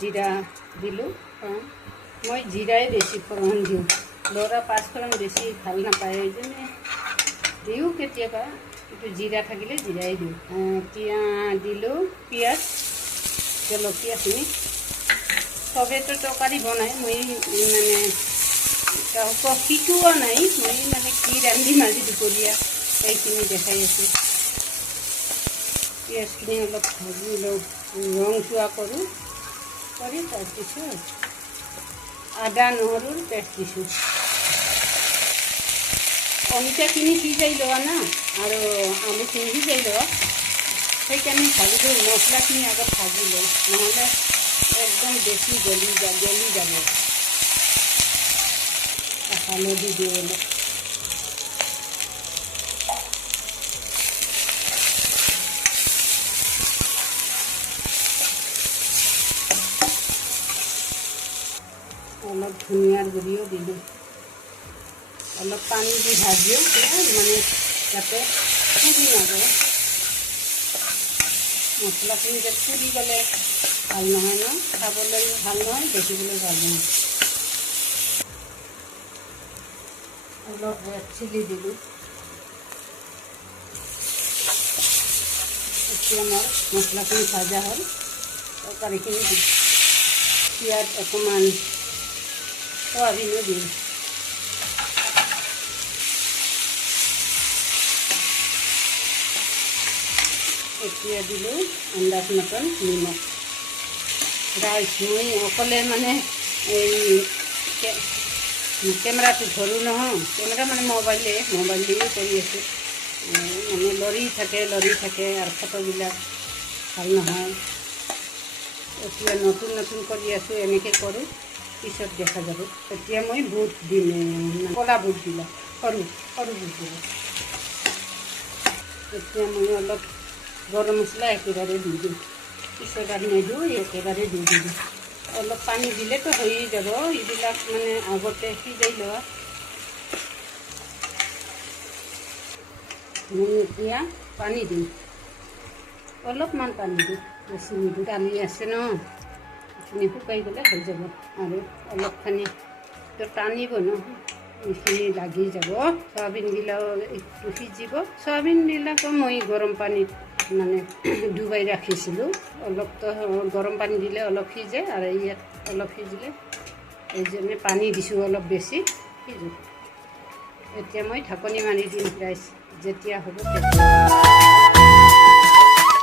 জিৰা দিলোঁ। মই জিৰাই বেছি ফোৰণ দিওঁ, ল'ৰা পাঁচফোৰণ বেছি ভাল নাপায়, যেনে দিওঁ কেতিয়াবা, কিন্তু জিৰা থাকিলে জিৰাই দিওঁ। এতিয়া দিলোঁ পিঁয়াজ, জলকীয়াখিনি। চবেতো তৰকাৰী বনাই, মই মানে শিকোৱা নাই, মই মানে কি ৰান্ধিম আজি দুপৰীয়া সেইখিনি দেখাই আছোঁ। পিঁয়াজখিনি অলপ ভাজি লওঁ, ৰংচোৱা কৰোঁ, কৰি তাৰপিছত আদা নহৰুৰ পেষ্ট দিছোঁ। অমিতাখিনি সিজাই লোৱা না, আৰু আলুখিনি সিজাই লোৱা, সেইকাৰণে ভাজিলোঁ। মছলাখিনি আগত ভাজি লওঁ, নহ'লে একদম বেছি গলি যাব। হালধি দিওঁ অলপ, অলপ ধনিয়াৰ গুড়িও দিলোঁ, অলপ পানী দি ভাজিও মানে যাতে পুৰি নাযায়। মছলাখিনি যে পুৰি গ'লে ভাল নহয় ন, খাবলৈ ভাল নহয়, দেখিবলৈ ভাল নহয়। অলপ ৰেড চিলি দিলোঁ। এতিয়া মোৰ মছলাখিনি ভাজা হ'ল, তৰকাৰীখিনি দিম। ইয়াত অকণমান চয়াবিনো দিম। এতিয়া দিলোঁ আন্দাজ মতন নিমখ। ৰাইচ মই অকলে মানে এই কেমেৰাটো ধৰোঁ নহয়, কেমেৰা মানে মোবাইল দিয়ে কৰি আছোঁ। মানে লৰি থাকে আৰু ফটোবিলাক ভাল নহয়। এতিয়া নতুন কৰি আছোঁ, এনেকৈ কৰোঁ, পিছত দেখা যাব। এতিয়া মই বুট দিম, ক'লা বুট দিলোঁ, সৰু বুট দিলোঁ। এতিয়া মই অলপ গৰম মছলা একেবাৰে দি দিওঁ, পিছত আৰু নিদিওঁ, একেবাৰে দি দিলোঁ। অলপ পানী দিলেতো হৈয়ে যাব, এইবিলাক মানে আগতে সিজাই লোৱা। মই এতিয়া পানী দিম, অলপমান পানী দিওঁ, বেছি নিদিওঁ। দালি আছে ন, এইখিনি শুকাই গ'লে হৈ যাব। আৰু অলপখানি টানিব ন, এইখিনি লাগি যাব। চয়াবিনবিলাকো একটু সিজিব। চয়াবিনবিলাকো মই গৰম পানীত মানে ডুবাই ৰাখিছিলোঁ। অলপতো গৰম পানী দিলে অলপ সিজে, আৰু ইয়াত অলপ সিজিলে এই যে পানী দিছোঁ অলপ বেছি, সিজো। এতিয়া মই ঢাকনি মাৰি দিম, ৰাইচ যেতিয়া হ'ব তেতিয়া।